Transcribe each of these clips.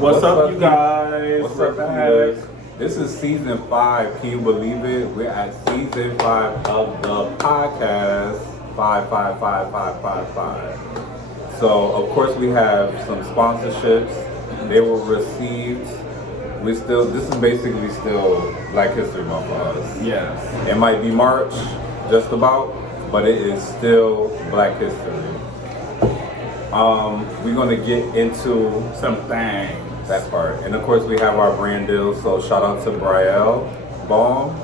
What's up, you guys? What's We're up, back. guys? This is season 5. Can you believe it? We're at season 5 of the podcast. 5. So, of course, we have some sponsorships. They were received. This is basically still Black History Month for us. Yes. It might be March, just about, but it is still Black History. We're gonna get into Some things. that part. And of course we have our brand deals, so shout out to Balm.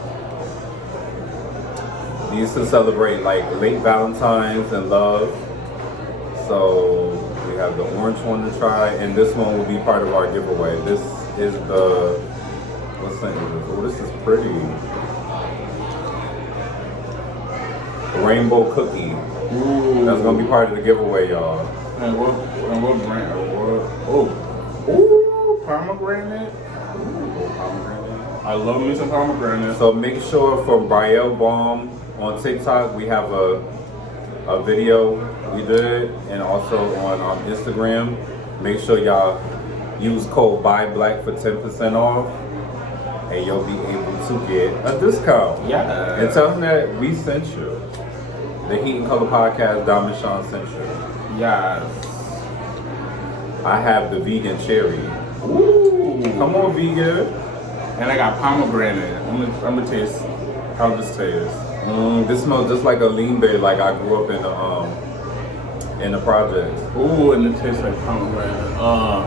These to celebrate like late Valentine's and love. So we have the orange one to try, and this one will be part of our giveaway. This is the, what's the name of this? Oh, this is pretty. Rainbow cookie. Ooh. That's gonna be part of the giveaway, y'all. And what brand? Ooh, pomegranate. Ooh, pomegranate. I love me some pomegranate. So make sure from Balm on TikTok, we have a video we did, and also on Instagram. Make sure y'all use code BUYBLACK for 10% off, and you'll be able to get a discount. Yeah. And tell them that we sent you. The Heat and Color Podcast, Diamond Sean sent you. Yes. I have the vegan cherry. Ooh. Come on, vegan. And I got pomegranate. I'm gonna taste how this tastes. This smells just like a lean bay, like I grew up in the project. Ooh, and it tastes like pomegranate. Oh,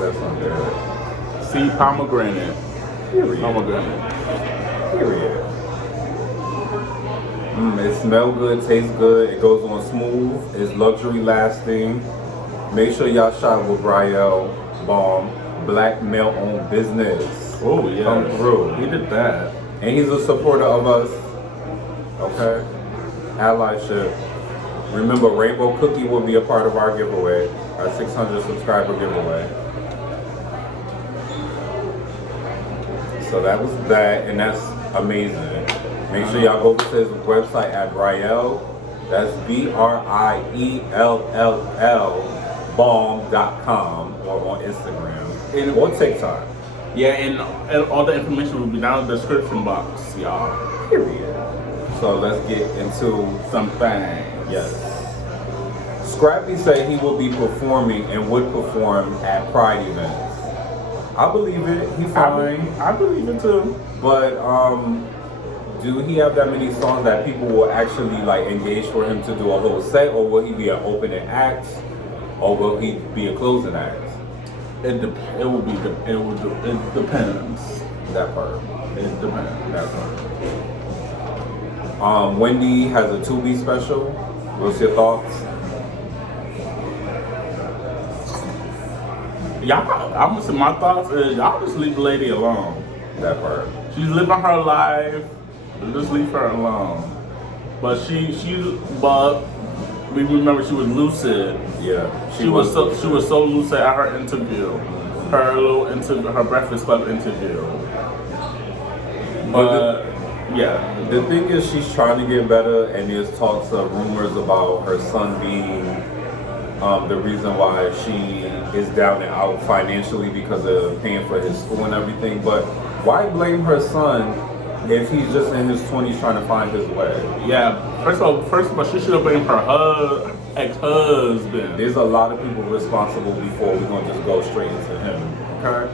that's not good. See, pomegranate. Period. Pomegranate. Period. It smells good, tastes good, it goes on smooth, it's luxury lasting. Make sure y'all shop with Balm, Black male owned business. Oh yeah. Come through. He did that. And he's a supporter of us. Okay? Allyship. Remember, Rainbow Cookie will be a part of our giveaway, our 600 subscriber giveaway. So that was that, and that's amazing. Make sure y'all go to his website at Brielle. That's BRIELLL balm.com, or on Instagram or TikTok. Yeah, and all the information will be down in the description box, y'all. Period. So let's get into Some things. yes. Scrappy said he will be performing and would perform at Pride events. I believe it. He fine. I believe it too. But do he have that many songs that people will actually like engage for him to do a whole set, or will he be an opening act, or will he be a closing act? It depends. That part. It depends. That part. Wendy has a 2B special. What's your thoughts? Y'all, I'm gonna say my thoughts is y'all just leave the lady alone. That part. She's living her life. Just leave her alone. But but we remember she was lucid. Yeah. She was so lucid at her interview, her Breakfast Club interview. But yeah, the thing is, she's trying to get better, and there's talks of rumors about her son being the reason why she is down and out financially because of paying for his school and everything. But why blame her son if he's just in his 20s trying to find his way? Yeah. First of all, she should have blamed her ex-husband. There's a lot of people responsible before we're gonna just go straight into him. Okay.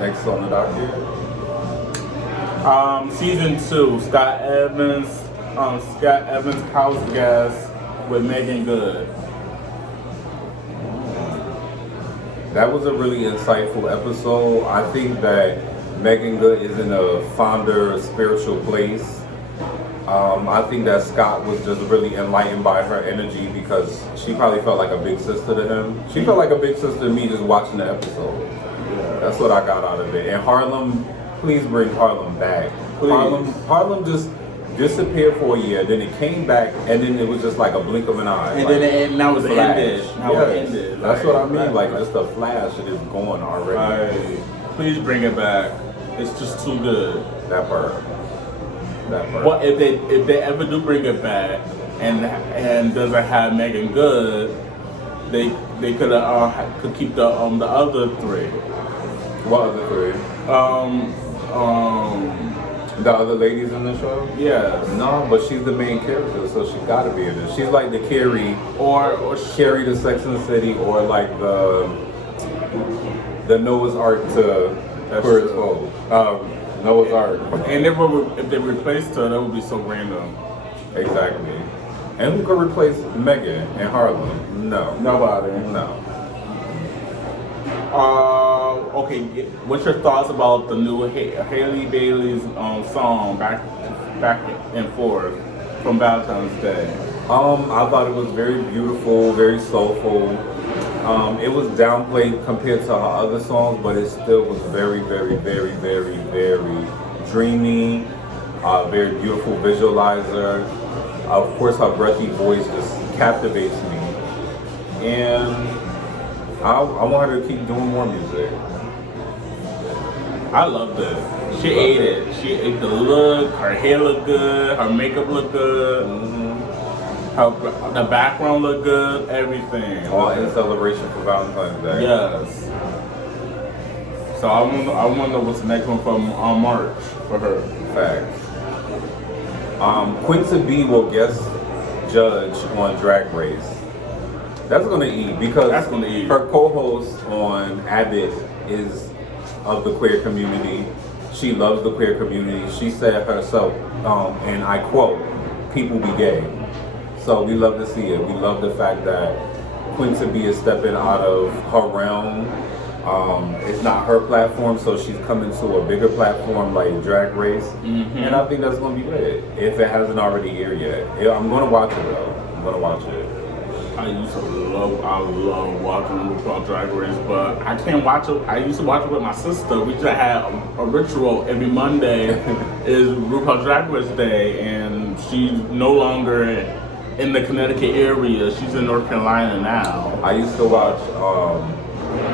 Next on the docket. Season 2, Scott Evans house guest with Megan Good. That was a really insightful episode. I think that Megan Good is in a fonder spiritual place. I think that Scott was just really enlightened by her energy because she probably felt like a big sister to him. She felt like a big sister to me just watching the episode. That's what I got out of it. And Harlem, please bring Harlem back. Please. Harlem just disappeared for a year, then it came back, and then it was just like a blink of an eye. And like, then now it's ended. Now yes. it ended. That's what I mean. Like just a flash, it is gone already. Please bring it back. It's just too good. That part. That part. But if they ever do bring it back and doesn't have Megan Good, they could keep the other three. What other three? The other ladies in the show? Yes. No, but she's the main character, so she gotta be in it. She's like the Carrie, or Carrie the Sex and the City, or like the Noah's Ark to Tourist Fold. Noah's Ark. And if they replaced her, that would be so random. Exactly. And who could replace Megan in Harlem? No. Nobody. No. Okay, what's your thoughts about the new Haley Bailey's song back and forth from Valentine's Day? I thought it was very beautiful, very soulful. It was downplayed compared to her other songs, but it still was very, very, very, very, very dreamy, very beautiful visualizer. Of course, her breathy voice just captivates me. And I want her to keep doing more music. I loved it. She ate it. She ate the look. Her hair looked good. Her makeup looked good. The background looked good. Everything. All in celebration for Valentine's Day. Yes. So I wonder what's the next one from March for her. Facts. Quinta B will guest judge on Drag Race. That's gonna eat because her co-host on Abbott is of the queer community. She loves the queer community. She said herself, and I quote, "People be gay." So we love to see it. We love the fact that Quinta B is stepping out of her realm. It's not her platform, so she's coming to a bigger platform like Drag Race. And I think that's gonna be lit if it hasn't already aired yet. I'm gonna watch it though. I'm gonna watch it. I love watching RuPaul Drag Race, but I can't watch it. I used to watch it with my sister. We just had a ritual every Monday is RuPaul Drag Race Day, and she's no longer in the Connecticut area. She's in North Carolina now. I used to watch,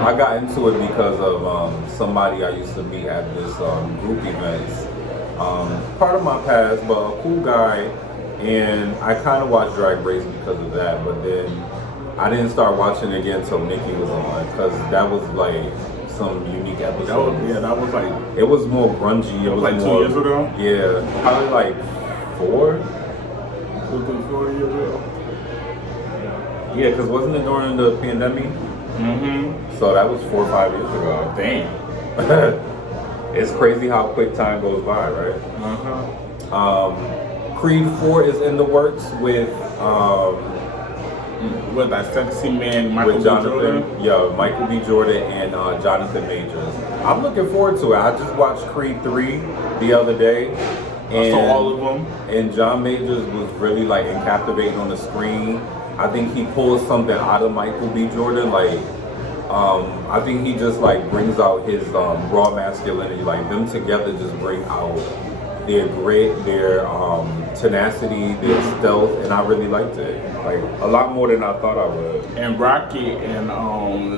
I got into it because of somebody I used to meet at this group events. Part of my past, but a cool guy. And I kind of watched Drag Race because of that, but then I didn't start watching it again until Nikki was on, because that was like some unique episode. That was like... It was more grungy. It was like 2 years ago? Yeah, probably like 4 years ago. Yeah, because wasn't it during the pandemic? So that was 4 or 5 years ago. Damn. It's crazy how quick time goes by, right? Creed 4 is in the works with that sexy man Michael B. Jordan? Yeah, Michael B. Jordan and Jonathan Majors. I'm looking forward to it. I just watched Creed 3 the other day. And, I saw all of them. And John Majors was really like captivating on the screen. I think he pulls something out of Michael B. Jordan. Like, I think he just like brings out his raw masculinity. Like them together just bring out their grit, their tenacity, their stealth, and I really liked it. Like a lot more than I thought I would. And Rocky and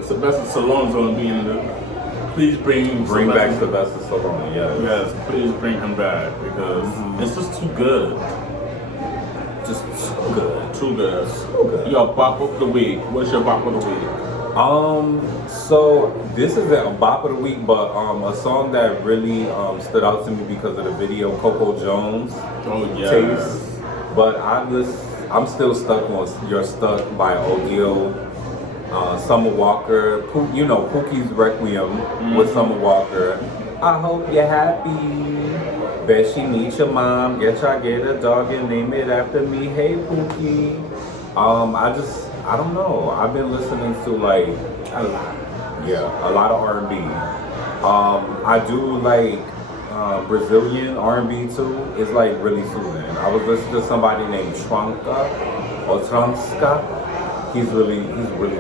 Sylvester Stallone's gonna be in the. Please bring back Sylvester Stallone. Yes, please bring him back because it's just too good. Just too good. Too good. Your bop of the week. What's your bop of the week? So this isn't a bop of the week, but a song that really stood out to me because of the video, Coco Jones. Oh yeah. Taste. But I'm still stuck on You're Stuck by O'Neal, Summer Walker, Pookie's Requiem with Summer Walker. I hope you're happy. Bet she needs your mom. Get a dog and name it after me. Hey Pookie. I don't know. I've been listening to like a lot of R&B. I do like Brazilian R&B too. It's like really soothing. I was listening to somebody named Transka. He's really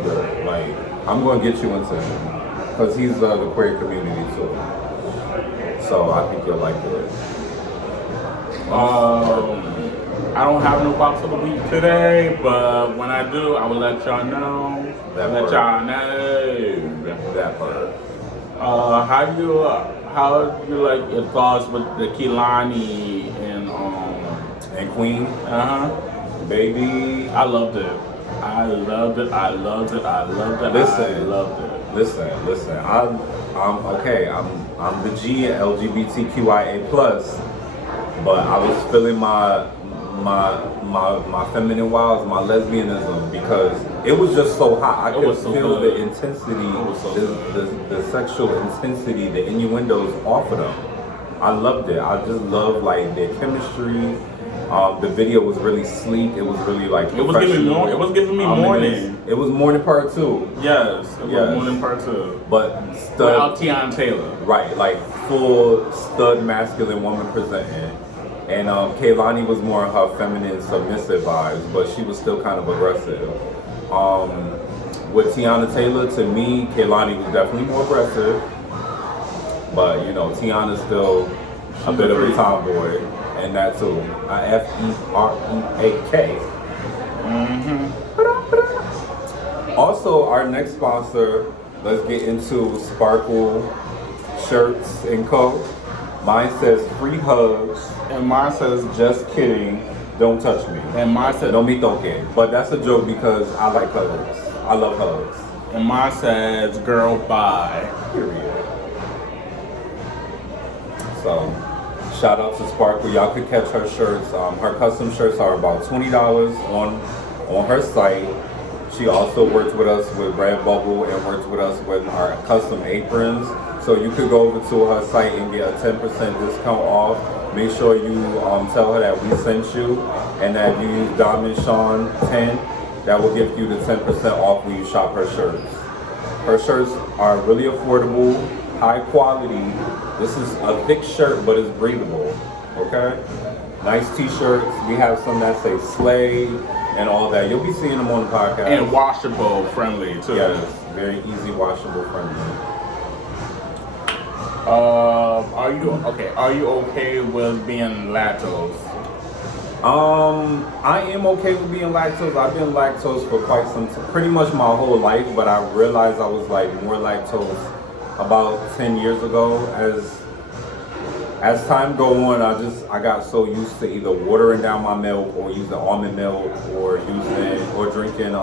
good. Like I'm gonna get you into him because he's the queer community too. So I think you'll like it. I don't have no box of the week today, but when I do, I will let y'all know. That part. How do you like your thoughts with the Kehlani and queen. Baby. I loved it. I loved it. I loved it. I loved it. I loved it. Listen. I'm okay. I'm the G in LGBTQIA+, but I was feeling my feminine wiles, my lesbianism, because it was just so hot. I could feel the intensity, the sexual intensity, the innuendos off of them. I loved it. I just loved like their chemistry. The video was really sleek. It was really like it was giving me morning. It was morning part 2. Yes, it was morning part 2. But without Tiana Taylor. Right, like full stud masculine woman presenting. And Kehlani was more of her feminine, submissive vibes, but she was still kind of aggressive. With Tiana Taylor, to me, Kehlani was definitely more aggressive. But, you know, Tiana's still a bit of a tomboy. And that too. F-E-R-E-A-K. Also, our next sponsor, let's get into Sparkle Shirts and Co. Mine says free hugs. And mine says just kidding, don't touch me. And mine says no me toque. But that's a joke because I like hugs. I love hugs. And mine says girl bye. Period. So shout out to Sparkle. Y'all could catch her shirts. Her custom shirts are about $20 on her site. She also works with us with Redbubble and works with us with our custom aprons. So you could go over to her site and get a 10% discount off. Make sure you tell her that we sent you and that you use Diamond Sean 10. That will give you the 10% off when you shop her shirts. Her shirts are really affordable, high quality. This is a thick shirt, but it's breathable. Okay? Nice t-shirts. We have some that say Slay and all that. You'll be seeing them on the podcast. And washable friendly too. Yes, very easy washable friendly. Are you okay with being lactose? I am okay with being lactose. I've been lactose for quite some time, pretty much my whole life, but I realized I was like more lactose about 10 years ago. As time go on, I got so used to either watering down my milk or using almond milk or drinking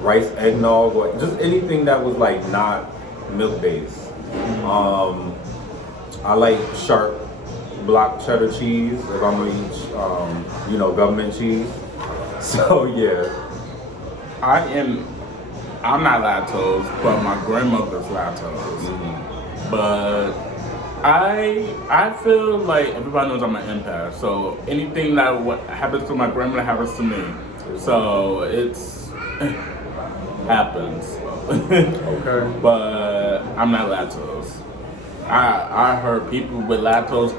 rice eggnog or just anything that was like not milk based. I like sharp block cheddar cheese if I'm gonna eat government cheese. So yeah. I'm not lactose, but my grandmother's lactose. But I feel like everybody knows I'm an empath, so anything that what happens to my grandmother happens to me. So it's happens. Okay. But I'm not lactose. I heard people with lactose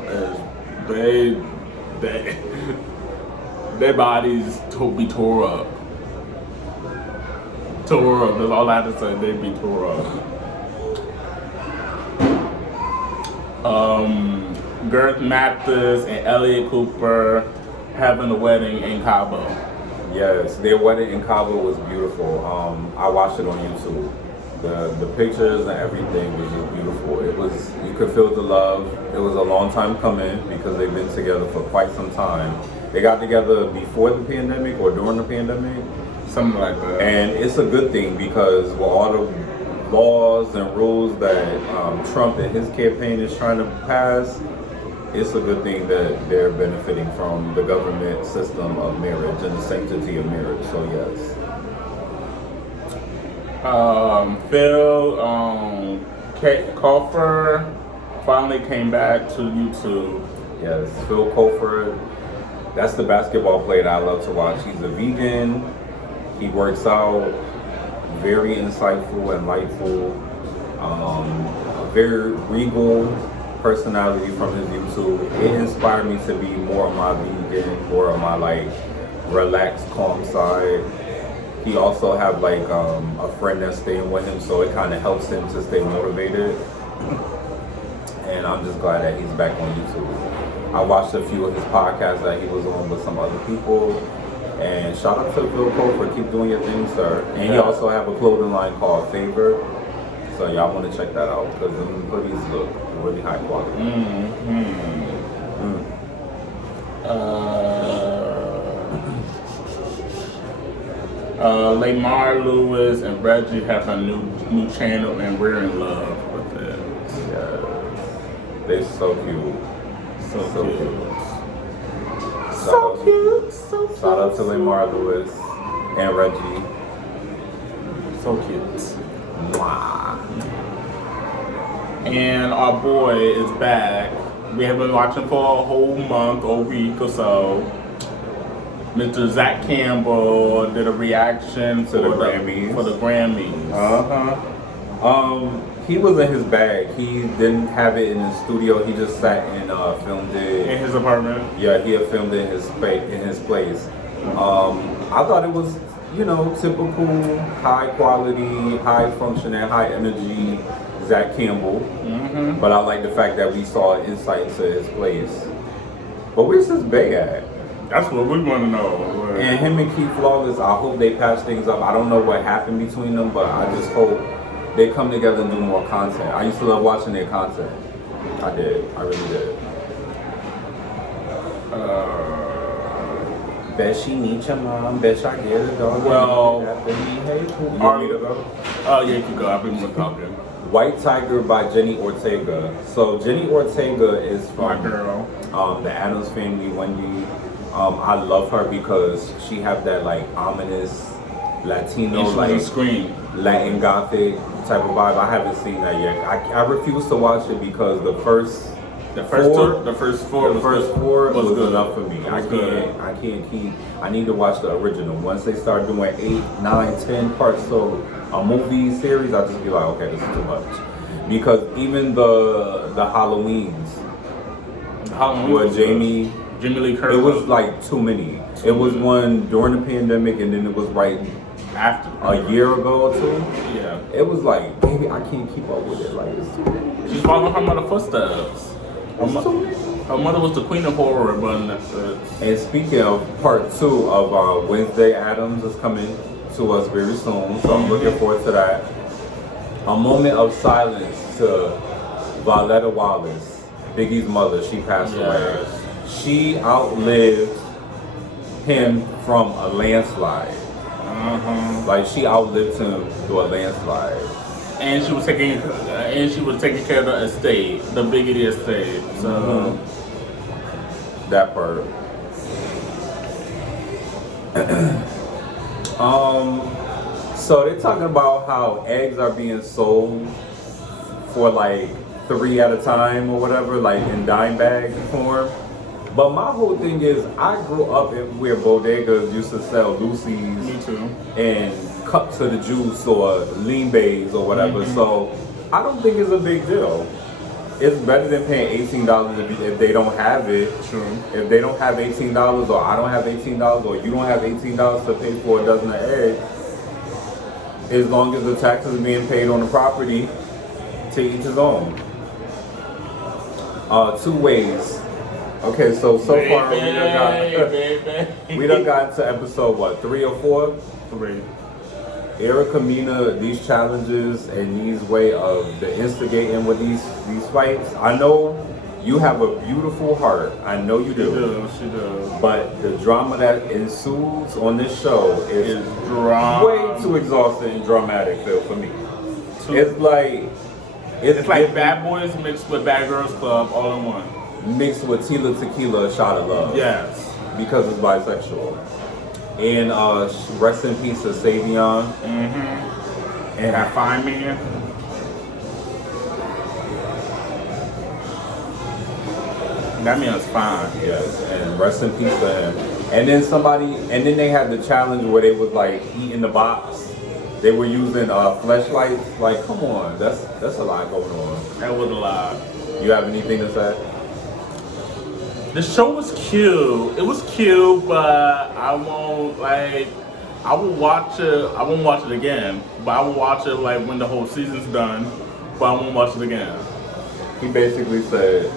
their bodies be tore up. Tore up. That's all I have to say. They'd be tore up. Garth Mathis and Elliot Cooper having a wedding in Cabo. Yes, their wedding in Cabo was beautiful. I watched it on YouTube. The pictures and everything was just beautiful. You could feel the love. It was a long time coming because they've been together for quite some time. They got together before the pandemic or during the pandemic. Something like that. And it's a good thing because with all the laws and rules that Trump and his campaign is trying to pass, it's a good thing that they're benefiting from the government system of marriage and the sanctity of marriage. So yes. Phil Cofer finally came back to YouTube. Yes, Phil Cofer. That's the basketball player that I love to watch. He's a vegan. He works out. Very insightful and lightful. A very regal personality from his YouTube. It inspired me to be more of my vegan, more of my like relaxed, calm side. He also have like a friend that's staying with him, so it kind of helps him to stay motivated. And I'm just glad that he's back on YouTube. I watched a few of his podcasts that he was on with some other people. And shout out to Phil Cofer, keep doing your thing, sir. And he also have a clothing line called Favor. So y'all want to check that out because the hoodies look really high quality. Lamar Lewis and Reggie have a new channel, and we're in love with it. Yeah. They're so cute. So cute. Shout out to Lamar Lewis and Reggie. So cute. Mwah. And our boy is back. We have been watching for a whole month or week or so. Mr. Zach Campbell did a reaction To the Grammys. For the Grammys. He was in his bag. He didn't have it in the studio. He just sat and filmed it In his apartment. Yeah, he had filmed it in his place. I thought it was, typical, high quality, high functioning, high energy Zach Campbell. Mm-hmm. But I like the fact that we saw an insight into his place. But where's his bag at? That's what we want to know. And him and Keith Flawless, I hope they patch things up. I don't know what happened between them, but I just hope they come together and do more content. I used to love watching their content. I did. I really did. Bet she needs your mom. Bet I get it, dog. Well, hey, you want me to go? Oh, yeah, you can go. I've been more talking. White Tiger by Jenny Ortega. So Jenny Ortega is My from girl. The Addams Family, Wendy. I love her because she have that like ominous Latino, like Scream. Latin Gothic type of vibe. I haven't seen that yet. I refuse to watch it because the first four was good. enough for me. I can't keep. I need to watch the original. Once they start doing 8, 9, 10 parts of a movie series, I just be like, okay, this is too much. Because even the Halloweens with Jamie Lee Curtis. it was like too many. It was one during the pandemic, and then it was right after a year ago or two. Yeah. It was like, baby, I can't keep up with it. Like, it's too many. She's following her mother's footsteps. Her mother was the queen of horror, but And speaking of part 2 of Wednesday Addams is coming to us very soon, so I'm looking forward to that. A moment of silence to Violetta Wallace, Biggie's mother. She passed away. She outlived him from a landslide. Like she outlived him through a landslide. And she was taking care of the estate, the Biggity estate. So that part. So they're talking about how eggs are being sold for like 3 at a time or whatever, like in dime bag form. But my whole thing is, I grew up where bodegas used to sell Lucy's. Me too. And cups of the juice or lean bays or whatever. So I don't think it's a big deal. It's better than paying $18 if they don't have it. True. If they don't have $18 or I don't have $18 or you don't have $18 to pay for a dozen of eggs, as long as the taxes are being paid on the property, to each his own. 2 ways. Okay, so far we done got to episode 3 or 4? 3. Erica Mena, these challenges and these way of the instigating with these fights. I know you have a beautiful heart. I know you do. She does. But the drama that ensues on this show is way too exhausting and dramatic for me. It's like Bad Boys mixed with Bad Girls Club all in one. Mixed with Tila Tequila, a shot of love. Yes. Because it's bisexual. And rest in peace to Savion. And that fine man. That man's fine. Yes, and rest in peace to him. And then they had the challenge where they was like eating the box. They were using fleshlights. Like, come on, that's a lot going on. That was a lot. You have anything to say? The show was cute. It was cute, but I won't watch it. I won't watch it again. But I will watch it like when the whole season's done. But I won't watch it again. He basically said,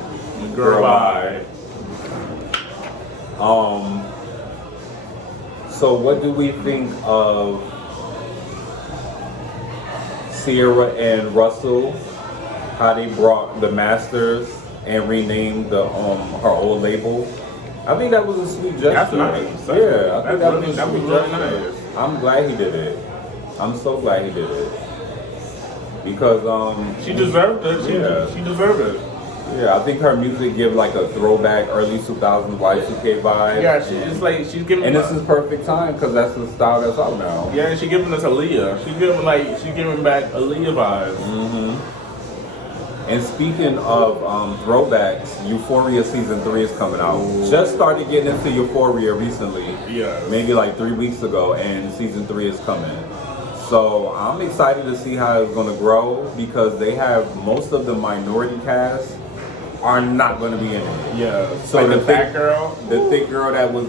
"Girl, bye." So what do we think of Sierra and Russell? How they brought the Masters and renamed the her old label. I think that was a sweet gesture. That's nice. Yeah, I think that was really nice. I'm glad he did it. I'm so glad he did it. Because she deserved it. She deserved it. Yeah, I think her music give like a throwback early 2000s Y2K vibe. Yeah, it's like she's giving. And this is perfect time because that's the style that's out now. Yeah, and she's giving us Aaliyah. She's giving back Aaliyah vibes. Mm-hmm. And speaking of throwbacks, Euphoria season 3 is coming out. Ooh. Just started getting into Euphoria recently. Yeah. Maybe like 3 weeks ago, and season 3 is coming. So I'm excited to see how it's going to grow because they have most of the minority cast are not going to be in it. Yeah. So like the fat girl, the thick girl that was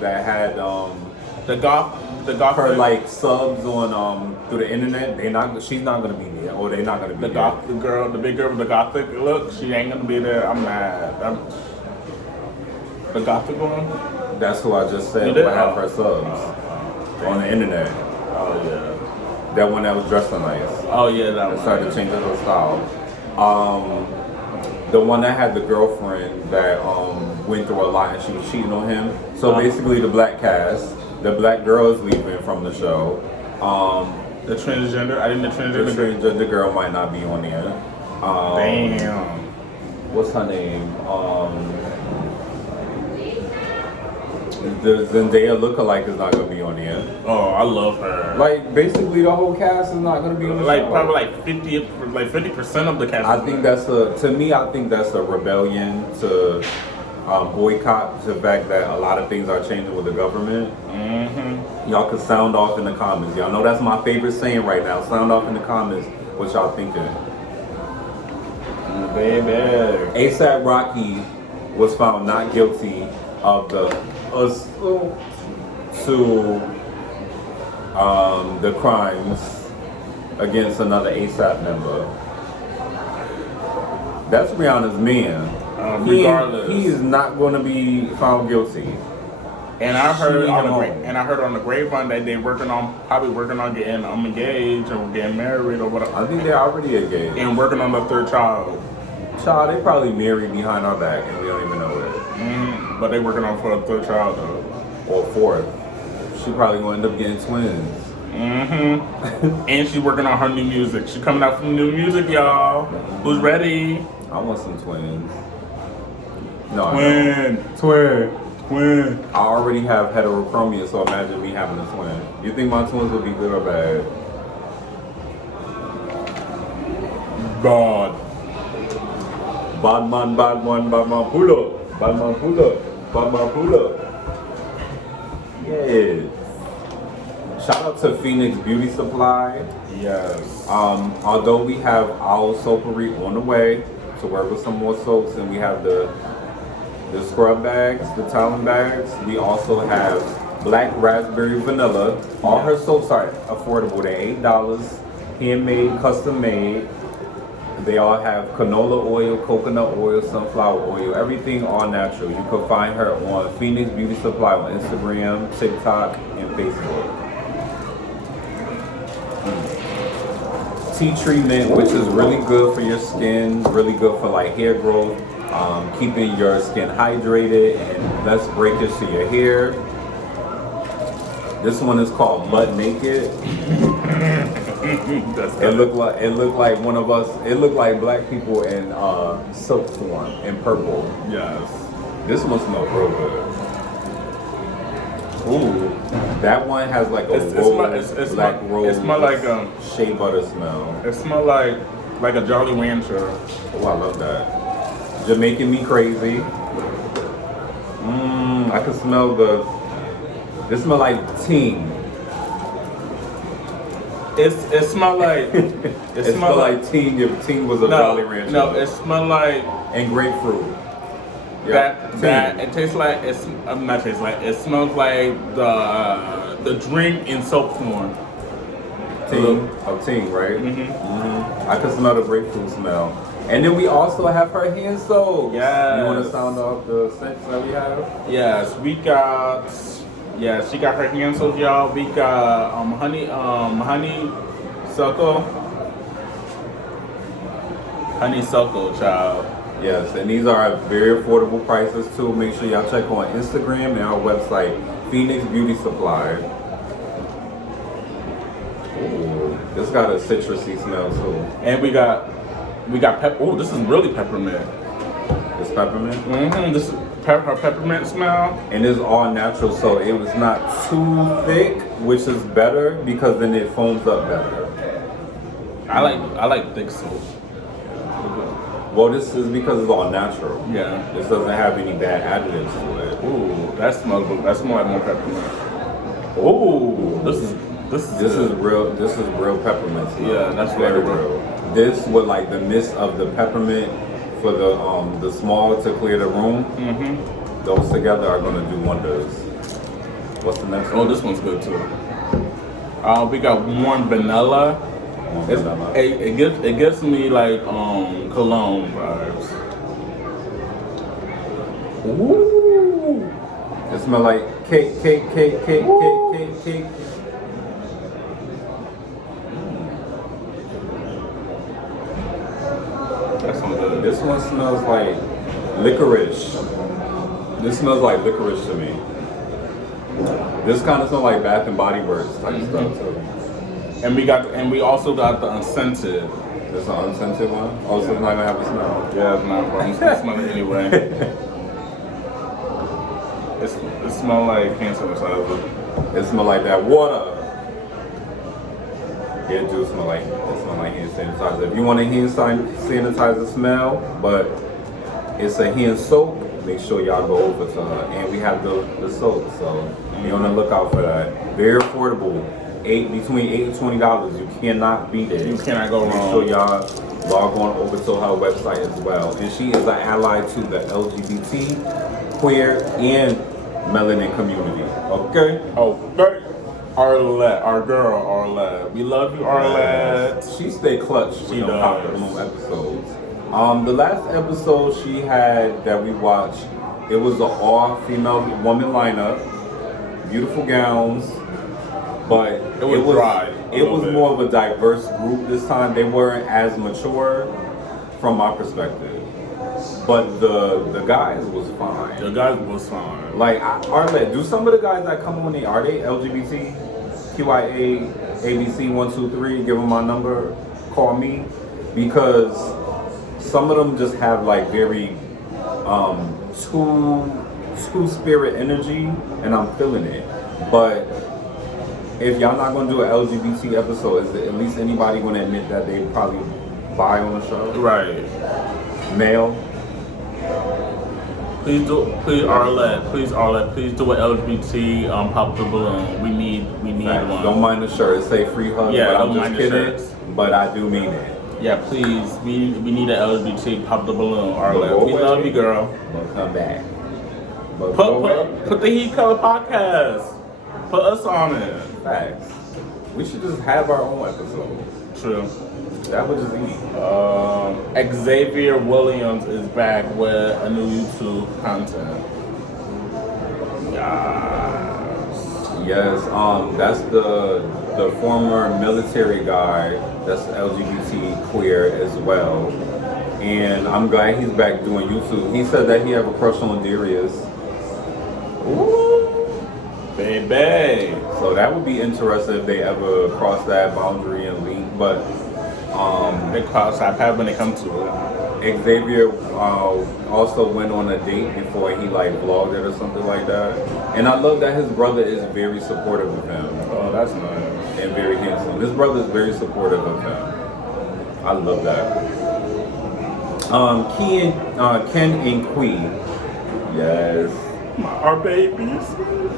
that had the goth her like subs on through the internet. She's not going to be there, or they're not going to be there. The big girl with the gothic look, she ain't going to be there. I'm mad. The gothic one. That's who I just said. Who have her subs on the internet. Oh yeah. That one that was dressing nice. Oh yeah, that one. Started changing her style. The one that had the girlfriend that went through a lot and she was cheating on him. So basically the black cast, the black girl is leaving from the show. The transgender, the transgender girl might not be on there. Damn. What's her name? The Zendaya lookalike is not gonna be on here. Oh, I love her. Like basically the whole cast is not gonna be on the show. Probably like 50% of the cast. I think that's a rebellion to boycott the fact that a lot of things are changing with the government. Mm-hmm. Y'all can sound off in the comments. Y'all know that's my favorite saying right now. Sound off in the comments what y'all thinking. Baby. ASAP Rocky was found not guilty of the crimes against another ASAP member. That's Rihanna's man. Regardless, he is not going to be found guilty. And I heard on the grapevine that they're probably working on getting engaged or getting married or whatever. I think they're already engaged and working on the third child. They probably married behind our back and we don't even know it. But they working on for a third child though. Or fourth. She probably gonna end up getting twins. And she's working on her new music. She's coming out with new music, y'all. Who's ready? I want some twins. Twin. I already have heterochromia, so imagine me having a twin. You think my twins would be good or bad? God. Bad man, pull up. Yeah. Shout out to Phoenix Beauty Supply. Yes. Although we have our soapery on the way to work with some more soaps, and we have the scrub bags, the towel bags. We also have black raspberry vanilla. All her soaps are affordable. They're $8, handmade, custom made. They all have canola oil, coconut oil, sunflower oil, everything all natural. You can find her on Phoenix Beauty Supply on Instagram, TikTok, and Facebook. Tea treatment, which is really good for your skin, really good for like hair growth, keeping your skin hydrated and less breakage to your hair. This one is called Butt Naked. It looked like one of us. It looked like black people in silk form in purple. Yes. This one smells real good. Ooh, that one has like a black rose. It smells like shea butter smell. It smells like a Jolly Rancher. Oh, I love that. Jamaican me crazy. I can smell This smell like ting. It smell like it smell like ting if ting was a Jolly Rancher. No, it smell like and grapefruit. That it tastes like it smells like the drink in soap form. Ting, right? I can smell the grapefruit smell. And then we also have her hand soap. Yes. You want to sound off the scents that we have? Yes, we got. Yeah, she got her hand soap, y'all. We got honeysuckle, child. Yes, and these are at very affordable prices too. Make sure y'all check on Instagram and our website, Phoenix Beauty Supply. Ooh, this got a citrusy smell too. And we got oh, this is really peppermint. It's peppermint? Mm-hmm. This is her peppermint smell. And it's all natural, so it was not too thick, which is better because then it foams up better. I like thick soap. Well, this is because it's all natural. Yeah. This doesn't have any bad additives to it. Ooh, that's more like more peppermint. Ooh, this is real. This is real peppermint. Yeah, that's very real. real. This with like the mist of the peppermint for the small to clear the room. Mm-hmm. Those together are gonna do wonders. What's the next one? Oh, this one's good too. We got warm vanilla. It gives me like cologne vibes. Ooh! It smells like cake. That's some good. This one smells like licorice. This smells like licorice to me. This kind of smells like Bath and Body Works type stuff too. And we also got the unscented. This an unscented one? Oh, so it's not gonna have a smell. Yeah, it's not. I'm just gonna smell it anyway. It smells like hand sanitizer. It smells like that water. Yeah, it do smell like hand sanitizer. If you want a hand sanitizer smell, but it's a hand soap, make sure y'all go over to her. And we have the soap, so be on the lookout for that. Very affordable. Between $8 and $20. You cannot beat it. You cannot go wrong. Make sure y'all log on over to her website as well. And she is an ally to the LGBT, queer, and melanin community. Okay? Okay. Arlette, our girl Arlette. We love you, Arlette. She stay clutch with them Pop the Bloom episodes. The last episode she had that we watched, it was an all-female woman lineup. Beautiful gowns. But it was dry. It was more of a diverse group this time. They weren't as mature from my perspective. But the guys was fine. The guys was fine. Like, Arlette, do some of the guys that come on are they LGBT? QIA, ABC 123, give them my number, call me. Because some of them just have like very two-spirit energy, and I'm feeling it. But if y'all not gonna do an LGBT episode, is at least anybody gonna admit that they probably bi on the show? Right. Male? Please Arlette, please do an LGBT pop the balloon. We need one. Don't mind the shirt. It say free hug. Yeah, but don't I'm mind just the kidding. shirts. But I do mean it. Yeah, please. We need an LGBT pop the balloon, Arlette. We love you, girl. But come back. But Put the Heat Color podcast. Put us on it. Facts. We should just have our own episode. True. That would just eat. Xavier Williams is back with a new YouTube content. Yes. That's the former military guy that's LGBT queer as well. And I'm glad he's back doing YouTube. He said that he have a crush on Darius. Ooh, baby. So that would be interesting if they ever cross that boundary and link. But they cross that path when they come to it. Xavier also went on a date before he like vlogged it or something like that. And I love that his brother is very supportive of him. Oh, that's nice. And very handsome. His brother is very supportive of him. I love that. Ken and Queen. Yes. Our babies.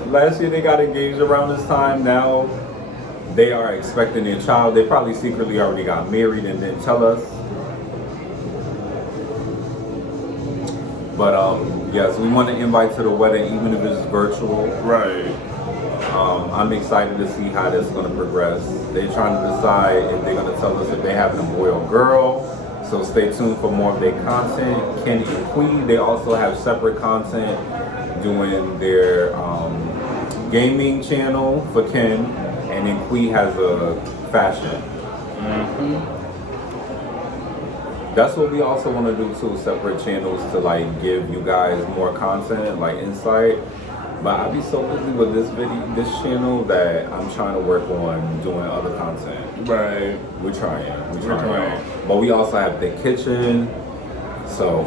Last year they got engaged around this time. Now they are expecting their child. They probably secretly already got married and didn't tell us. But yes, we want to invite to the wedding, even if it's virtual. Right. I'm excited to see how this is going to progress. They're trying to decide if they're going to tell us if they have a boy or girl. So stay tuned for more of their content. Ken and Queen, they also have separate content doing their gaming channel for Ken, and then Queen has a fashion. Mm-hmm. That's what we also want to do too, separate channels to like give you guys more content, like insight. But I be so busy with this channel that I'm trying to work on doing other content. Right. We're trying. But we also have the kitchen. So,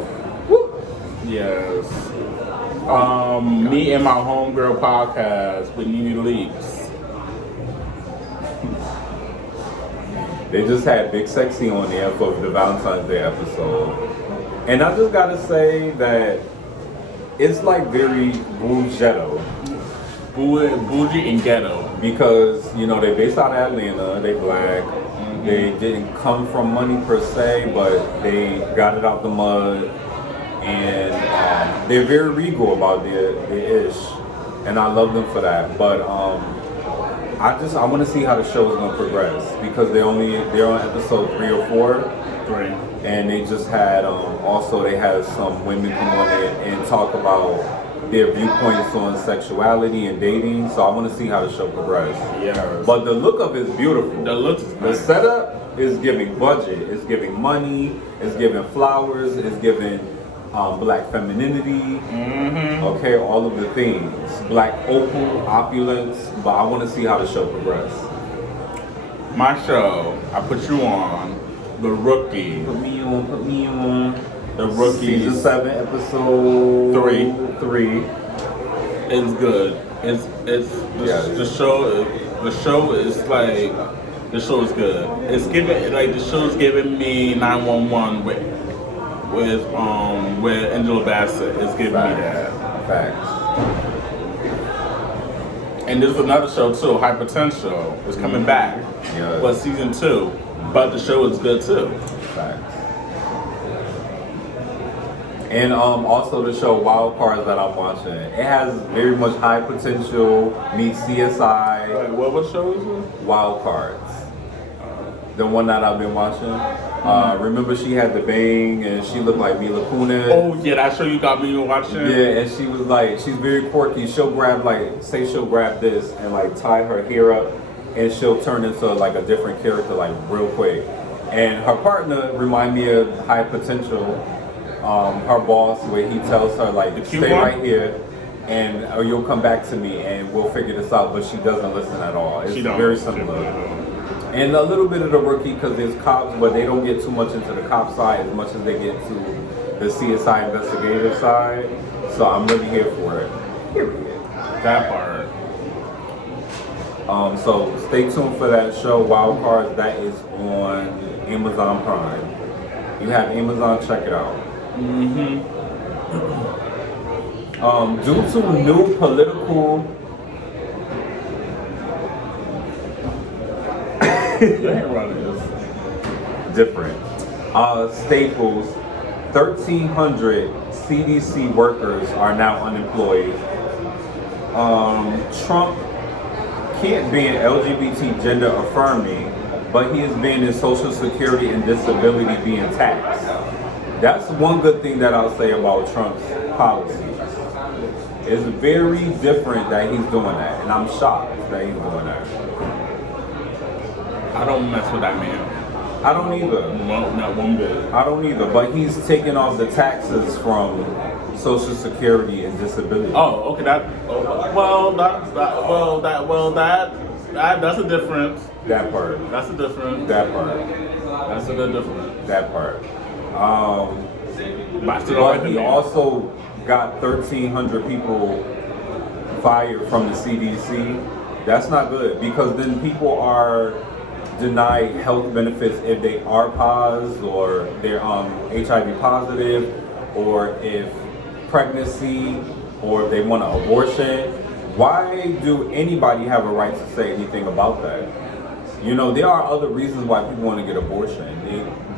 yes. Me and my homegirl podcast with Nene Leaks. They just had Big Sexy on there for the Valentine's Day episode. And I just gotta say that it's like very bougetto. Bougie and ghetto. Because, you know, they based out of Atlanta, they black. Mm-hmm. They didn't come from money per se, but they got it out the mud. And they're very regal about their ish. And I love them for that. But I want to see how the show is going to progress because they're on episode 3 or 4. 3. And they just had they had some women come on there and talk about their viewpoints on sexuality and dating. So I want to see how the show progresses. Yeah. But the look of it's beautiful. The setup is giving budget. It's giving money. It's giving flowers. It's giving black femininity. Mm-hmm. Okay, all of the things. Black opal, opulence. But I want to see how the show progresses. My show, I put you on. The Rookie. Put me on. The Rookie. Season 7, episode 3. It's good. The show is good. It's giving the show's giving me 911 with Angela Bassett. It's giving me that. Facts. And there's another show too, Hypertension, is coming back. Yeah. But season 2. But the show is good too. Facts. And also the show Wild Cards that I'm watching. It has very much high potential, meets CSI. Wait, what show is it? Wild Cards. The one that I've been watching. Remember she had the bang and she looked like Mila Kunis. Oh yeah, that show you got me watching? Yeah, and she was like, she's very quirky. She'll grab she'll grab this and like tie her hair up and she'll turn into like a different character like real quick. And her partner remind me of High Potential. Her boss, where he tells her like, stay right here and you'll come back to me and we'll figure this out, but she doesn't listen at all. It's very similar. And a little bit of the Rookie because there's cops, but they don't get too much into the cop side as much as they get to the CSI investigative side. So I'm really here for it. Period. That part. So stay tuned for that show, Wild Cards. That is on Amazon Prime. You have Amazon, check it out. Mm-hmm. Due to new political different staples, 1,300 CDC workers are now unemployed. Trump can't be an LGBT gender affirming, but he is banned Social Security and disability being taxed. That's one good thing that I'll say about Trump's policies. It's very different that he's doing that, and I'm shocked that he's doing that. I don't mess with that man. I don't either. No, not one bit. I don't either, but he's taking off the taxes from Social Security and disability. Oh, okay. That's a difference. That part. That's a difference. That part. That's a good difference. That part. But he also got 1,300 people fired from the CDC. That's not good because then people are denied health benefits if they are POS or they're HIV positive, or if pregnancy, or if they want an abortion. Why do anybody have a right to say anything about that? You know, there are other reasons why people want to get abortion.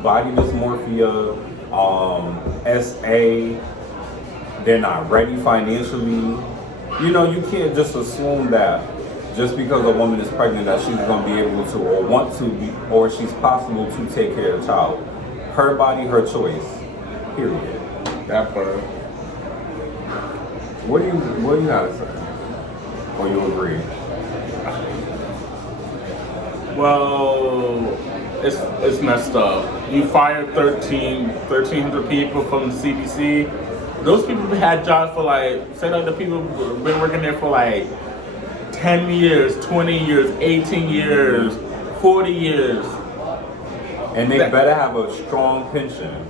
Body dysmorphia, SA, they're not ready financially. You know, you can't just assume that just because a woman is pregnant that she's going to be able to or want to be, or she's possible to take care of the child. Her body, her choice. Period. That part. What do you gotta say? Or you agree? Well, it's messed up. You fired 1,300 people from the CDC. those people had jobs for like, say like the people been working there for like 10 years, 20 years, 18 years, 40 years. And they better have a strong pension.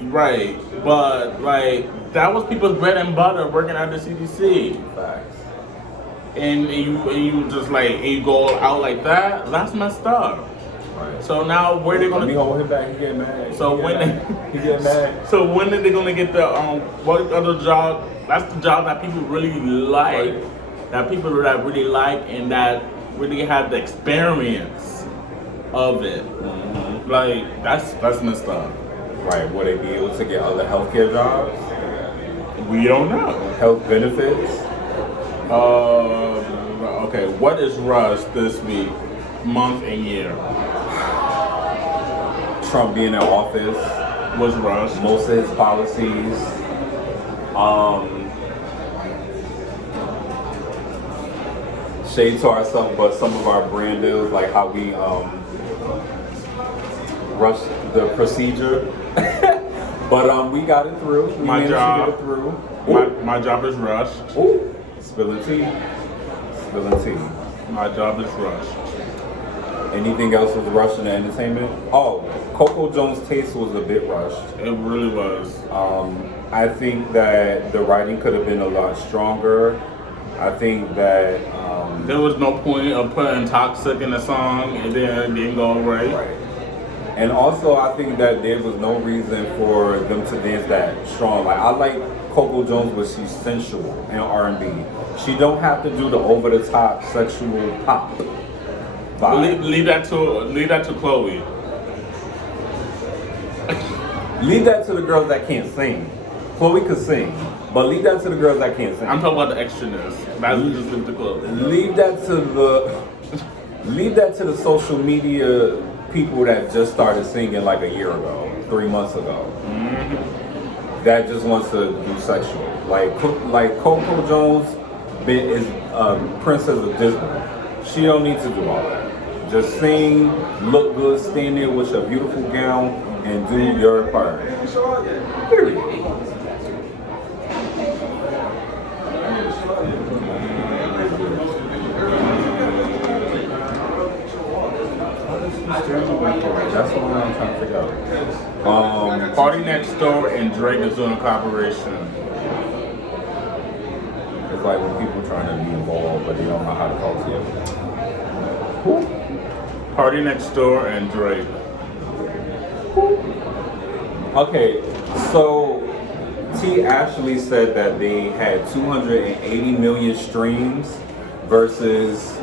Right, but like that was people's bread and butter working at the CDC. Facts. And you just like, and you go out like that, that's messed up. Right. So now where they gonna? Let me hold him back. He get mad. So he get mad. So when are they gonna get the what other job? That's the job that people really like, Right. that people that really like, and that really have the experience of it. Mm-hmm. Like that's messed up. Right. Will they be able to get other healthcare jobs? We don't know. Health benefits. Okay. What is Rush this week, month and year? Trump being in office. Was Rush? Most of his policies. Shade to ourselves, but some of our brand deals, like how we rushed the procedure. But we got it through. We My managed job. to get it through. My job is rushed. Ooh. Spilling tea. Spilling tea. My job is rushed. Anything else was rushed in the entertainment? Oh, Coco Jones' taste was a bit rushed. It really was. I think that the writing could have been a lot stronger. I think that There was no point of putting Toxic in the song and then it didn't go right. And also, I think that there was no reason for them to dance that strong. Like I like Coco Jones, but she's sensual and R&B. She don't have to do the over-the-top sexual pop vibe. Leave that to Chloe. Leave that to the girls that can't sing. Chloe could sing, but leave that to the girls that can't sing. I'm talking about the extraness. That's just leave to Chloe. Leave that to the social media people that just started singing like a year ago, 3 months ago. Mm-hmm. That just wants to do sexual. Like Coco Jones is Princess of Disney. She don't need to do all that. Just sing, look good, stand there with your beautiful gown, and do your part. Period. That's the one I'm trying to figure out. Party Next Door and Drake is doing a collaboration. It's like when people trying to be involved, but they don't know how to talk to you. Party Next Door and Drake. Okay, so T. Ashley said that they had 280 million streams versus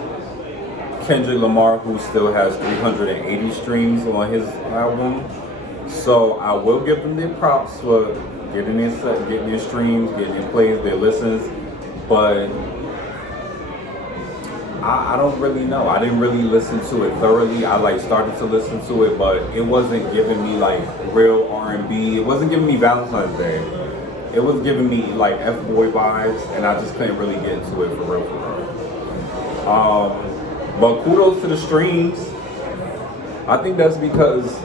Kendrick Lamar, who still has 380 streams on his album. So I will give them their props for getting their streams, getting their plays, their listens. But I don't really know. I didn't really listen to it thoroughly. I started to listen to it, but it wasn't giving me like real R&B. It wasn't giving me Valentine's Day. It was giving me like F-boy vibes, and I just couldn't really get into it for real. But kudos to the streams. I think that's because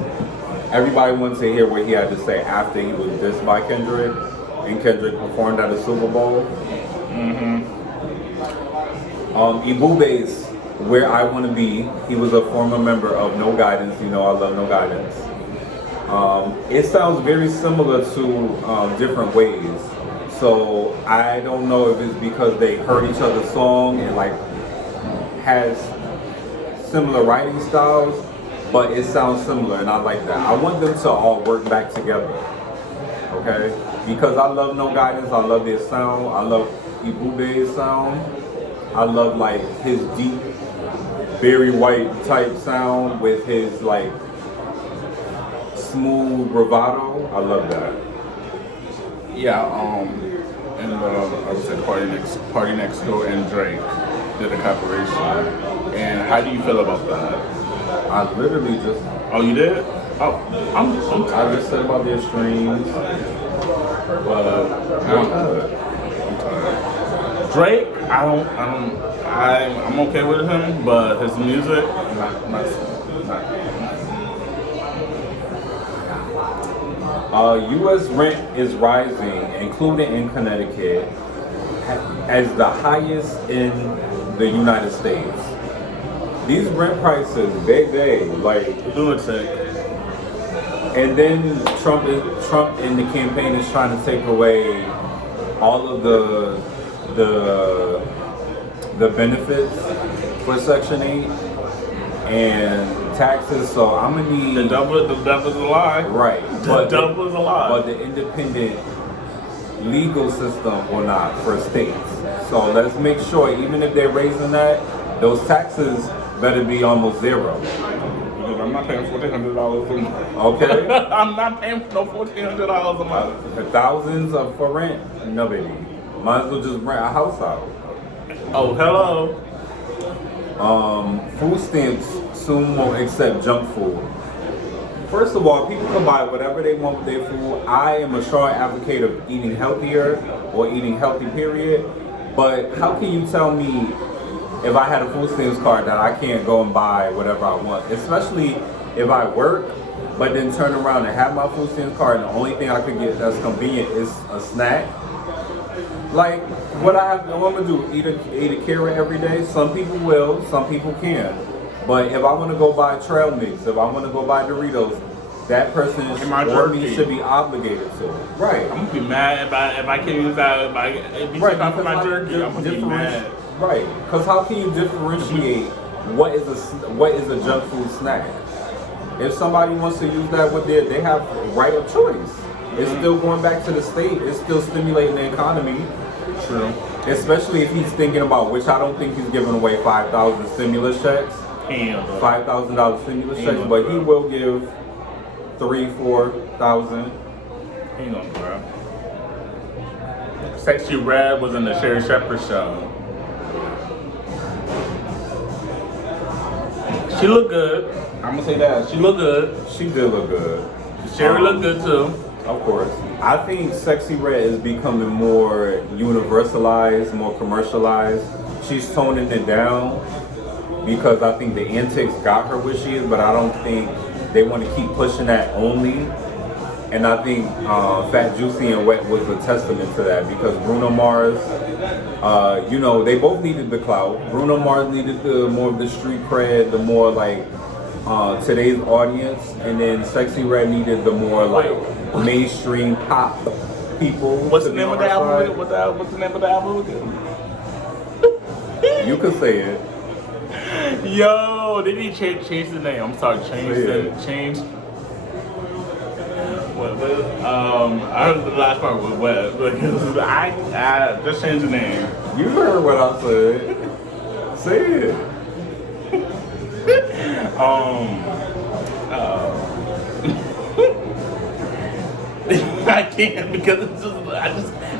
everybody wanted to hear what he had to say after he was dissed by Kendrick, and Kendrick performed at the Super Bowl. Mm-hmm. Ibube's Where I Want to Be. He was a former member of No Guidance. You know I love No Guidance. It sounds very similar to Different Ways. So I don't know if it's because they heard each other's song and like has similar writing styles, but it sounds similar and I like that. I want them to all work back together. Okay? Because I love No Guidance, I love their sound, I love Ibube's sound. I love like his deep, Barry White type sound with his like smooth bravado. I love that. Yeah, and I would say Party Next Door and Drake did a collaboration. And how do you feel about that? I literally just. Oh, you did? Oh, I'm I tired. just said about their streams, but I'm tired. Drake, I'm okay with him, but his music, not. U.S. rent is rising, including in Connecticut, as the highest in the United States. These rent prices, baby, like lunatic. And then Trump in the campaign is trying to take away all of the benefits for Section 8 and taxes. So I'm gonna need the devil's a lie. Right. The devil's a lie. But the independent legal system will not for states. So let's make sure, even if they're raising that, those taxes better be almost zero. Because I'm not paying $1,400 a month. Okay. I'm not paying no $1,400 a month. Thousands for rent? No, baby. Might as well just rent a house out. Oh, hello. Food stamps soon won't accept junk food. First of all, people can buy whatever they want with their food. I am a strong advocate of eating healthier or eating healthy, period. But how can you tell me if I had a food stamps card that I can't go and buy whatever I want? Especially if I work, but then turn around and have my food stamps card and the only thing I could get that's convenient is a snack. Like, what I'm gonna do, eat a carrot every day? Some people will, some people can. But if I want to go buy trail mix, if I want to go buy Doritos, that person or me should be obligated to. Right. I'm gonna be mad if I can't use that. If I for my jerky, I'm gonna be mad. Right. Because how can you differentiate what is a junk food snack? If somebody wants to use that with they have right of choice. It's still going back to the state. It's still stimulating the economy. True. Especially if he's thinking about, which I don't think he's giving away 5,000 stimulus checks. $5,000 stimulus checks, but he will give 3,000-4,000. Hang on, bro. Sexy Red was in the Sherry Shepherd show. She looked good. I'm gonna say that. She looked good. She did look good. Sherry looked good too. Of course. I think Sexy Red is becoming more universalized, more commercialized. She's toning it down because I think the antics got her where she is, but I don't think they want to keep pushing that only. And I think Fat, Juicy, and Wet was a testament to that because Bruno Mars, they both needed the clout. Bruno Mars needed the more of the street cred, the more like today's audience, and then Sexy Red needed the more like mainstream pop people. What's the name of the album? What's the name of the album again? You could say it. Yo, they need to change the name. I'm sorry, change. What? I heard the last part was wet. I just changed the name. You heard what I said. Say it. I can't because it's just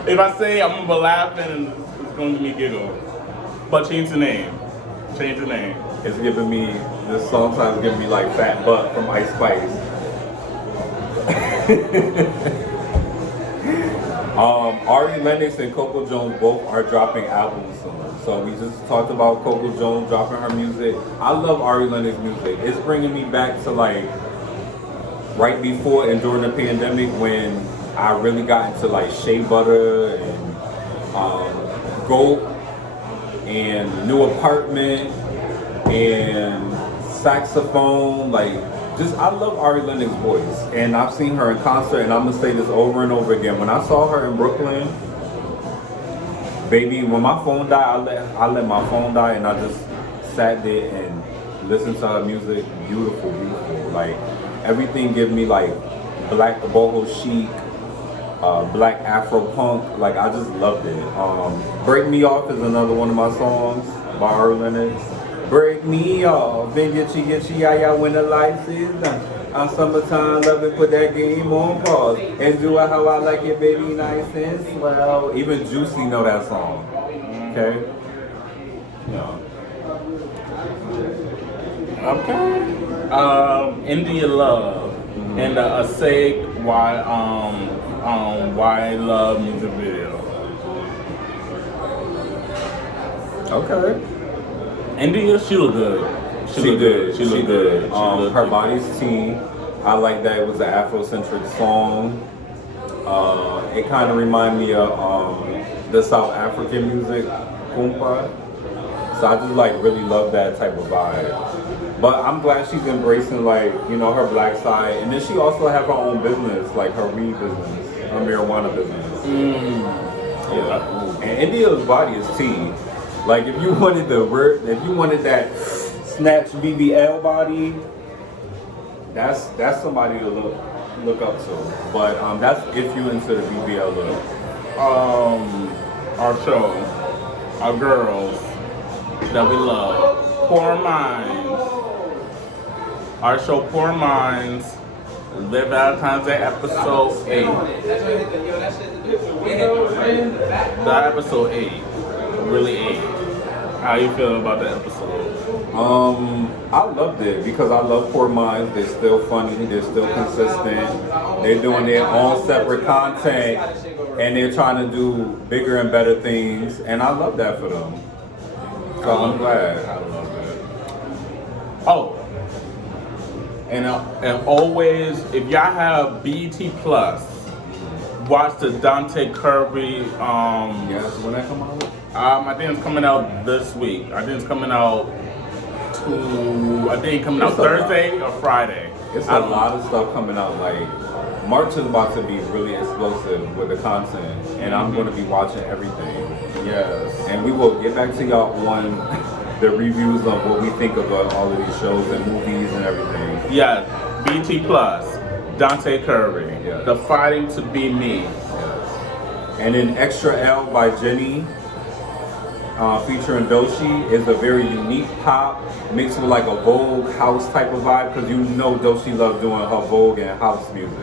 if I say I'm gonna be laughing and it's going to be giggle. But change the name. Change the name. It's giving me this sometimes giving me like Fat Butt from Ice Spice. Ari Lennox and Coco Jones both are dropping albums soon. So we just talked about Coco Jones dropping her music. I love Ari Lennox music. It's bringing me back to like right before and during the pandemic when I really got into like shea butter and goat and New Apartment and saxophone. I love Ari Lennox's voice, and I've seen her in concert, and I'm gonna say this over and over again. When I saw her in Brooklyn, baby, when my phone died, I let my phone die, and I just sat there and listened to her music. Beautiful, beautiful. Like everything give me like black boho chic, black Afro punk. Like I just loved it. Break Me Off is another one of my songs by Ari Lennox. Break me off and get you when the lights is done. On summertime loving, put that game on pause and do it how I like it, baby, nice and slow. Even Juicy know that song. Okay. Yeah. Okay. India Love and the Say Why I Love music video. Okay. India, she look good. She look good. Her body's tea. I I like that it was an Afrocentric song. It kind of reminded me of the South African music, Kumpa. So I just like really love that type of vibe. But I'm glad she's embracing like, you know, her black side. And then she also has her own business, like her weed business, her marijuana business. Yeah. And India's body is tea. Like if you wanted that snatch BBL body, that's somebody to look up to. But that's if you into the BBL look. Our show, our girls that we love, Poor Minds. Our show, Poor Minds, Live Valentine's Day, episode 8. That episode 8, really 8. How you feel about that episode? I loved it because I love Poor Minds. They're still funny, they're still consistent. They're doing their own separate content, and they're trying to do bigger and better things, and I love that for them. So I'm glad. I love it. Oh, and always, if y'all have BET Plus, watch the Dante Kirby. Yes, when that come out? I think it's coming out this week. I think it's coming out Thursday or Friday. It's a lot of stuff coming out. Like March is about to be really explosive with the content, and I'm going to be watching everything. Yes, and we will get back to y'all on the reviews of what we think about all of these shows and movies and everything. Yeah, BT Plus, Dante Curry, Yeah. The Fighting to Be Me. Yes. And then Extra L by Jenny, featuring Doshi, is a very unique pop mixed with like a Vogue house type of vibe, because you know Doshi loves doing her Vogue and house music.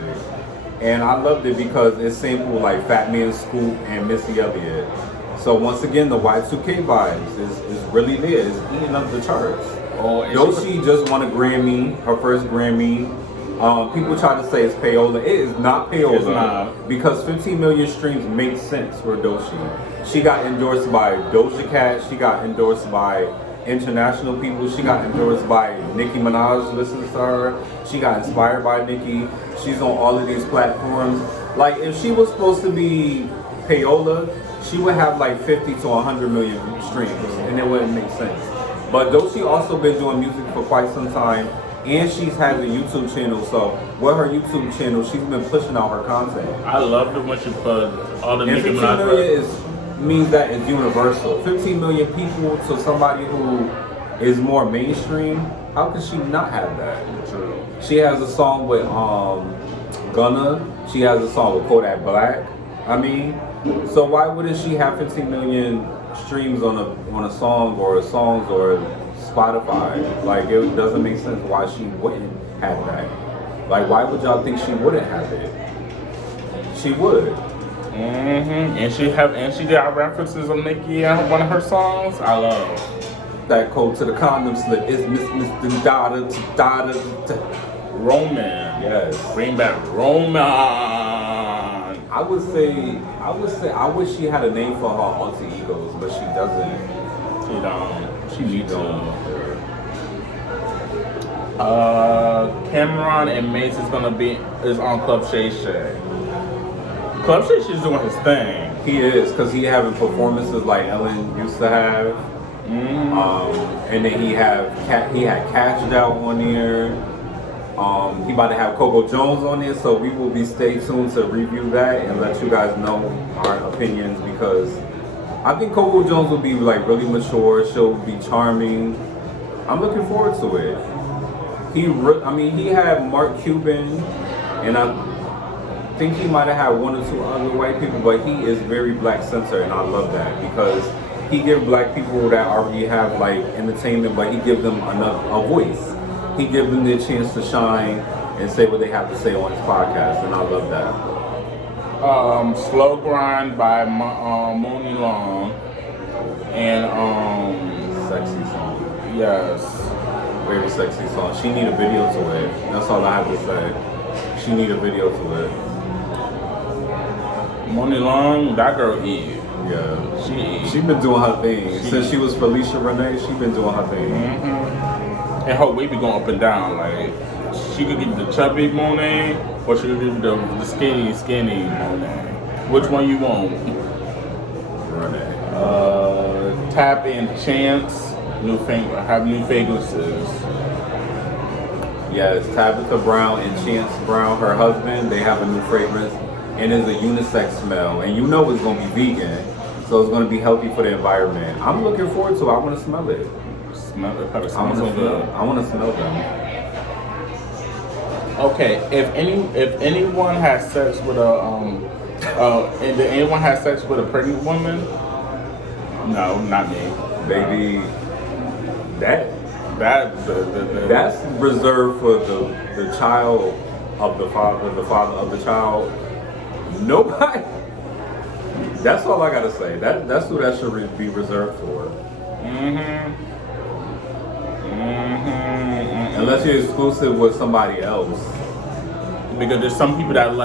And I loved it because it sampled like Fat Man Scoop and Missy Elliott. So once again, the Y2K vibes is really there. It's eating up the charts. Doshi just won a Grammy, her first Grammy. People try to say it's payola. It is not payola. It's not. Because 15 million streams makes sense for Doshi. She got endorsed by Doja Cat. She got endorsed by international people. She got endorsed by Nicki Minaj. Listens to her. She got inspired by Nicki. She's on all of these platforms. Like if she was supposed to be payola, she would have like 50 to 100 million streams, and it wouldn't make sense. But Doshi also been doing music for quite some time, and she's had a YouTube channel. So with her YouTube channel, she's been pushing out her content. I loved it when she put all the and Nicki 15 Minaj. million means that it's universal. 15 million people to somebody who is more mainstream. How could she not have that? True. She has a song with Gunna. She has a song with Kodak Black. I mean, so why wouldn't she have 15 million streams on a song or songs or Spotify? Like it doesn't make sense why she wouldn't have that. Like why would y'all think she wouldn't have it? She would. And she got references of Nicki in one of her songs. I love that code to the condom slip is Miss Dada. Roman. Yes. Bring back Roman. I would say I wish she had a name for her alter egos, but she doesn't. She don't. She needs to. Cameron and Mace is on Club Shay Shay. Club Shay Shay's doing his thing. He is, because he having performances like Ellen used to have. And then he had Cashed Out on there. He about to have Coco Jones on there, so we will be stay tuned to review that and let you guys know our opinions, because I think Coco Jones will be like really mature. She'll be charming. I'm looking forward to it. He had Mark Cuban, and I think he might have had one or two other white people, but he is very black centered, and I love that because he gives black people that already have like entertainment, but he gives them a voice. He gives them their chance to shine and say what they have to say on his podcast, and I love that. Slow Grind by Moni Long, and sexy song. Yes, very sexy song. She need a video to it. That's all I have to say. She need a video to it. Moni Long, that girl eat. Yeah, She been doing her thing since she was Felicia Renee. She been doing her thing. And her weight be going up and down. Like she could get the chubby Monet, or she could get the skinny Monet. Which one you want? Tap and Chance, have new fragrances. Yes, Tabitha Brown and Chance Brown, her husband, they have a new fragrance, and it's a unisex smell, and you know it's gonna be vegan, so it's gonna be healthy for the environment. I'm looking forward to it. I want to smell it. Smell it. Probably I smells so good. want to smell them. Okay, if anyone has sex with and did anyone have sex with a pregnant woman? No, not me. Baby, that's reserved for the child of the father of the child. Nobody. That's all I gotta say. That's who that should be reserved for. Unless you're exclusive with somebody else. Because there's some people that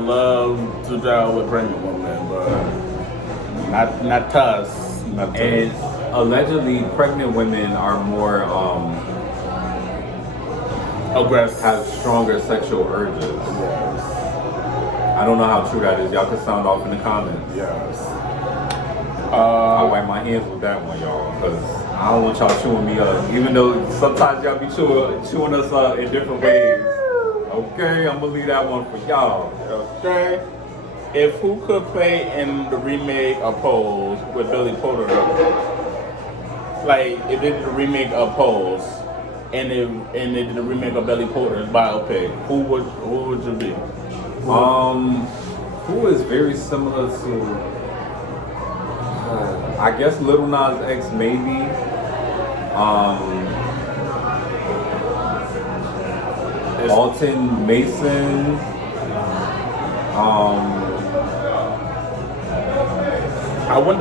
love to deal with pregnant women, but not us. And allegedly, pregnant women are more aggressive, have stronger sexual urges. Yes. I don't know how true that is. Y'all can sound off in the comments. Yes. I wipe my hands with that one, y'all, because I don't want y'all chewing me up. Even though sometimes y'all be chewing us up in different ways. Okay, I'm gonna leave that one for y'all. Okay. If who could play in the remake of Pose with Billy Porter? Like, if they did a remake of Pose and they did a remake of Billy Porter's biopic, who would you be? Who is very similar to? I guess Lil Nas X maybe. Alton Mason. I want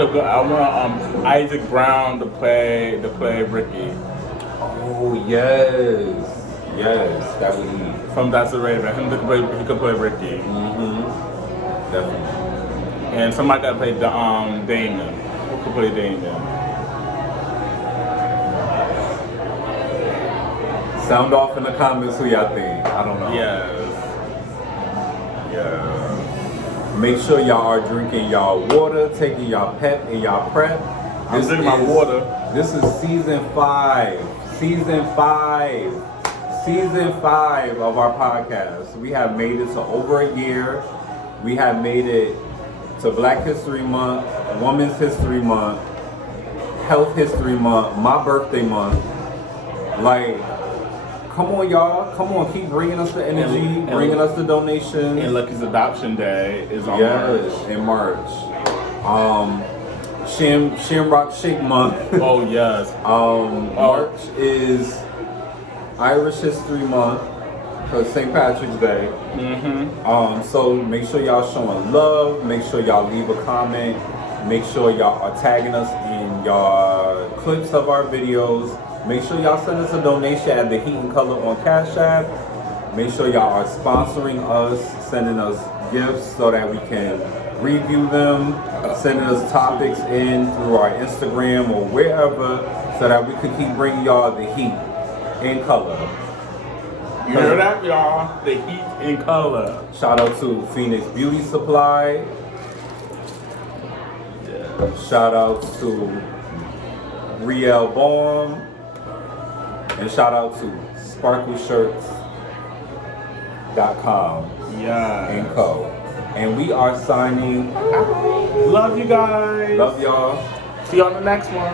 Isaac Brown to play Ricky. Oh yes, that would be From That's the Raven. He could play Ricky. Definitely. And somebody got to play Damon. Who could play Damon? Sound off in the comments who y'all think. I don't know. Yes. Make sure y'all are drinking y'all water, taking y'all pep and y'all prep. I'm drinking my water. This is season 5. Season 5 of our podcast. We have made it to over a year. We have made it to Black History Month, Women's History Month, Health History Month, my birthday month. Like, come on, y'all. Come on, keep bringing us the energy, bringing us the donations. And LaKeyah's Adoption Day is on March. In March. Shamrock Shake Month. Oh, yes. March is Irish History Month, because St. Patrick's Day. So make sure y'all showing love. Make sure y'all leave a comment. Make sure y'all are tagging us in y'all clips of our videos. Make sure y'all send us a donation at Theheatincolor on Cash App. Make sure y'all are sponsoring us, sending us gifts so that we can review them, sending us topics in through our Instagram or wherever so that we can keep bringing y'all the heat in color. You heard that, y'all? The heat in color. Shout out to Phoenix Beauty Supply. Shout out to Riel Balm. And shout out to sparkleshirts.com and co. And we are signing out. Love you guys. Love y'all. See you on the next one.